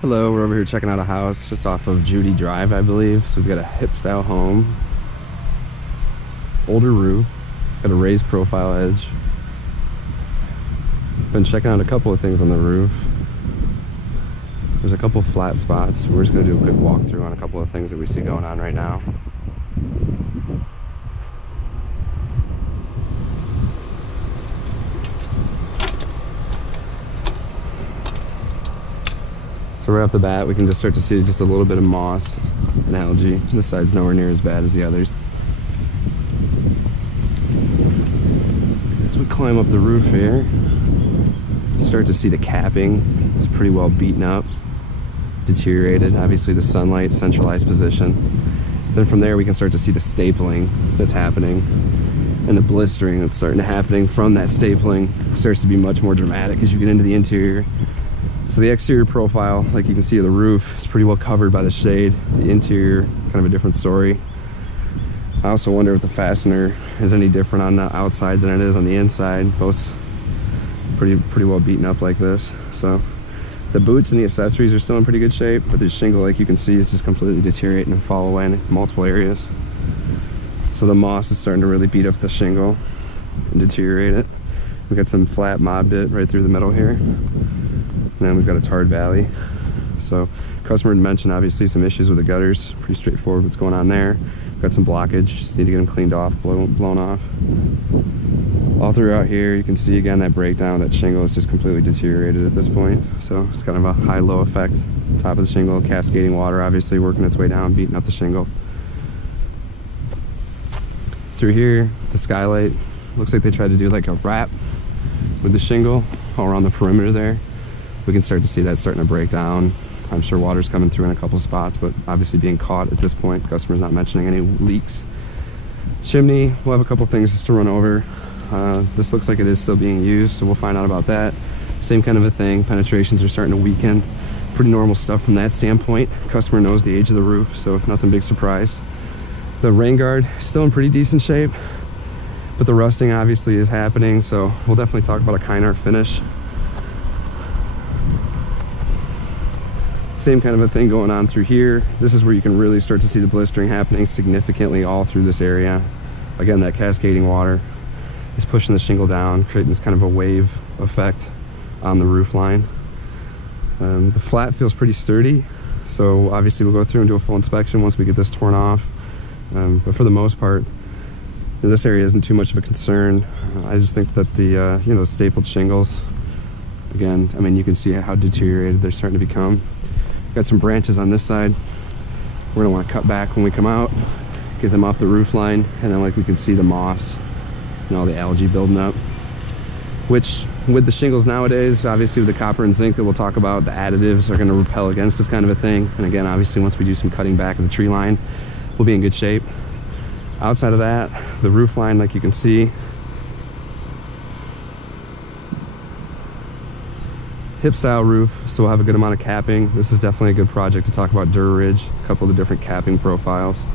Hello, we're over here checking out a house just off of Judy Drive, I believe. So we've got a hip style home, older roof, it's got a raised profile edge. Been checking out a couple of things on the roof. There's a couple flat spots. We're just gonna do a quick walkthrough on a couple of things that we see going on right now. So right off the bat, we can just start to see just a little bit of moss and algae. This side's nowhere near as bad as the others. As we climb up the roof here, start to see the capping. It's pretty well beaten up, deteriorated. Obviously the sunlight, centralized position. Then from there we can start to see the stapling that's happening, and the blistering that's starting to happen from that stapling starts to be much more dramatic as you get into the interior. So the exterior profile, like you can see of the roof, is pretty well covered by the shade. The interior, kind of a different story. I also wonder if the fastener is any different on the outside than it is on the inside. Both pretty well beaten up like this. So the boots and the accessories are still in pretty good shape, but the shingle, like you can see, is just completely deteriorating and fall away in multiple areas. So the moss is starting to really beat up the shingle and deteriorate it. We've got some flat mob bit right through the middle here. And then we've got a tarred valley. So customer had mentioned obviously some issues with the gutters. Pretty straightforward what's going on there. Got some blockage, just need to get them cleaned off, blown off. All throughout here you can see again that breakdown. That shingle is just completely deteriorated at this point. So it's kind of a high-low effect. Top of the shingle, cascading water obviously working its way down, beating up the shingle. Through here, the skylight, looks like they tried to do like a wrap with the shingle all around the perimeter there. We can start to see that starting to break down. I'm sure water's coming through in a couple spots, but obviously being caught at this point. Customer's not mentioning any leaks. Chimney, we'll have a couple things just to run over. This looks like it is still being used, so we'll find out about that. Same kind of a thing, penetrations are starting to weaken. Pretty normal stuff from that standpoint. Customer knows the age of the roof, so nothing big surprise. The rain guard is still in pretty decent shape, but the rusting obviously is happening, so we'll definitely talk about a Kynar finish. Same kind of a thing going on through here. This is where you can really start to see the blistering happening significantly all through this area. Again, that cascading water is pushing the shingle down, creating this kind of a wave effect on the roof line. The flat feels pretty sturdy, so obviously we'll go through and do a full inspection once we get this torn off. But for the most part, this area isn't too much of a concern. I just think that the stapled shingles, again, I mean, you can see how deteriorated they're starting to become. Got some branches on this side. We're gonna want to cut back when we come out, get them off the roof line, and then like we can see the moss and all the algae building up. Which, with the shingles nowadays, obviously with the copper and zinc that we'll talk about, the additives are gonna repel against this kind of a thing. And again, obviously once we do some cutting back of the tree line, we'll be in good shape. Outside of that, the roof line, like you can see, hip style roof, so we'll have a good amount of capping. This is definitely a good project to talk about Ridge, a couple of the different capping profiles.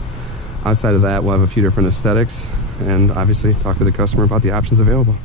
Outside of that, we'll have a few different aesthetics and obviously talk to the customer about the options available.